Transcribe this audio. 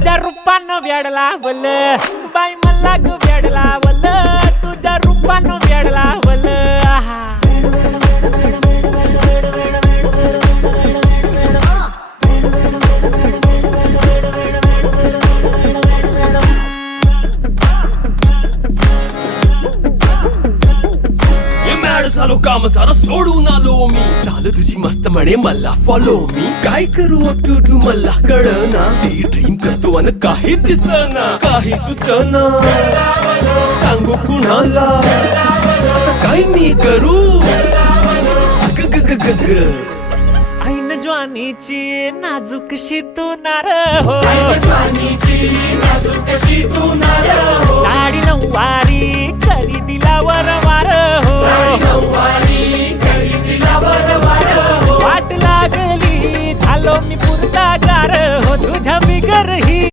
तुझ्या रूपानं वेडला वल बाई मला ग वेडला वल तुझ्या रूपानं वेडला वल आहा झालो काम सारा सोडून आलो मी झालं तुझी मस्त म्हणे मला फॉलो मी काय करू टू मला कळना ते ड्रीम करतो आणि काही दिसना काही सुचना सांगू कुणाला आता काय मी करू अग ग ग ग ग ऐन ज्वानीची नाजूकशी तू नार हो साडी नऊवारी करी दिलावर वार हो वाट लागली झालो मी पुरता गार हो तुझ्या बिगर ही